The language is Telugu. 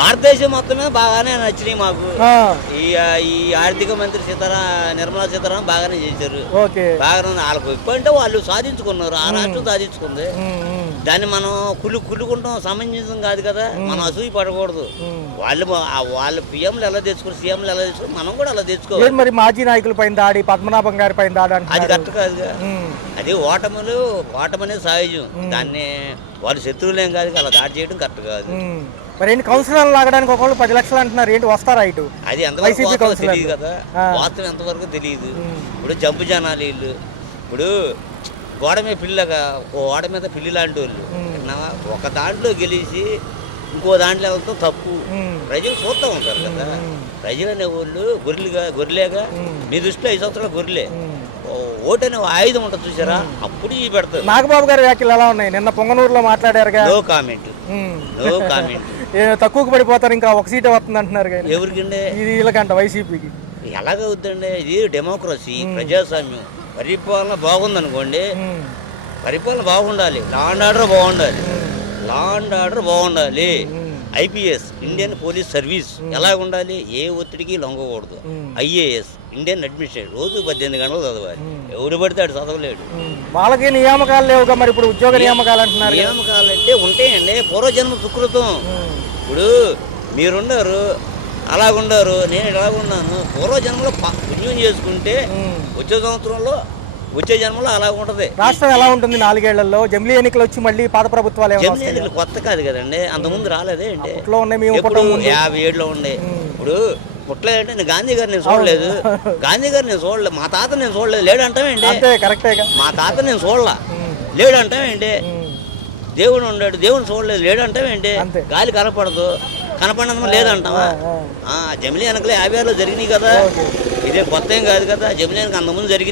భారతదేశం మొత్తం మీద బాగానే నచ్చినాయి మాకు. ఆ, ఈ ఆర్థిక మంత్రి నిర్మలా సీతారామన్ బాగానే చేశారు. ఓకే. బాగానే ఉంది. వాళ్ళకు ఎక్కువ అంటే వాళ్ళు సాధించుకున్నారు, ఆ రాష్ట్రం సాధించుకుంది. దాన్ని మనం కుళ్ళుకుంటాం సమంజసం కాదు కదా. మనం అసూయ పడకూడదు. వాళ్ళు పిఎంలు ఎలా తెచ్చుకుని సీఎంలు ఎలా తెచ్చుకుని మనం కూడా అలా తెచ్చుకోవాలి. మరి మాజీ నాయకుల పైన దాడి, పద్మనాభం గారి పైన దాడి అది అంటే కరెక్ట్ కాదుగా. అది ఓటమనే సహజం. దాన్ని వాళ్ళు శత్రువులేం కాదు, అలా దాడి చేయడం కరెక్ట్ కాదు. మరి ఏంటి కౌన్సిలర్లు లాగడానికి ఒకళ్ళు 10 లక్షలు అంటున్నారు, ఏంటి వస్తారా ఇటు? అది ఎంతవరకు తెలియదు కదా, వాస్తవం ఎంతవరకు తెలియదు. ఇప్పుడు జంపు జనాలు వీళ్ళు, ఇప్పుడు గోడ మీద గోడ మీద పిల్లి లాంటి వాళ్ళు ఒక దాంట్లో గెలిచి ఇంకో దాంట్లో వెళ్తాం తప్పు. ప్రజలు చూస్తూ ఉంటారు కదా. ప్రజలు అనేవాళ్ళు గొర్రెలేగా. మీ దృష్టిలో 5 సంవత్సరాల గొర్రెలే. ఓటు అనే ఆయుధం ఉంటుంది చూసారా, అప్పుడు ఈ పెడతారు. నాగబాబు గారి వ్యాఖ్యలు ఎలా ఉన్నాయి? నిన్న పొంగనూరులో మాట్లాడారుగా. No comment. తక్కువకు పడిపోతారు, ఇంకా ఒక సీటే వస్తుంది అంటున్నారు. ఎవరికండి? ఇది వీళ్ళకంట, వైసీపీకి. ఎలాగవుతుందండి? ఇది డెమోక్రసీ, ప్రజాస్వామ్యం. పరిపాలన బాగుందనుకోండి, పరిపాలన బాగుండాలి, లా అండ్ ఆర్డర్ బాగుండాలి. ఐపీఎస్ ఇండియన్ పోలీస్ సర్వీస్ ఎలా ఉండాలి? ఏ ఒత్తిడికి లొంగకూడదు. ఐఏఎస్ ఇండియన్ అడ్మినిస్ట్రేషన్ రోజు 18 గంటలు చదవాలి. ఎవరు పడితే ఆడు చదవలేడు. వాళ్ళకి నియామకాలు లేవుగా, మరి ఇప్పుడు ఉద్యోగ నియామకాలు అంటున్నారు. నియామకాలు అంటే ఉంటాయండి, పూర్వజన్మ సుకృతం. ఇప్పుడు మీరున్నారు, అలాగుండారు, నేను ఎలాగున్నాను. పూర్వజన్మలో పుణ్యం చేసుకుంటే వచ్చే జన్మలో అలా ఉంటది. రాష్ట్రం ఎలా ఉంటుంది 4 ఏళ్లలో? జమిలీ ఎన్నికలు వచ్చి మళ్ళీ పాత ప్రభుత్వాలు జమిలీ ఎన్నికలు కొత్త కాదు కదండి, అంతకుముందు రాలేదే అండి. 57 ఉండే. ఇప్పుడు పుట్టలేదంటే నేను గాంధీ గారు నేను చూడలేదు. మా తాత నేను చూడలేదు, లేడు అంటామేంటి? మా తాత నేను చూడలా, లేడు అంటామేంటి? దేవుడు ఉన్నాడు, దేవుని చూడలేదు, లేడు అంటామేంటి? గాలి కనపడినందుకు లేదంటావా? జమిలీ ఎన్నికలు 56లో జరిగినాయి కదా, ఇదే కొత్త ఏం కాదు కదా. జమిలీ ఎన్నికలు అంతకుముందు జరిగినాయి.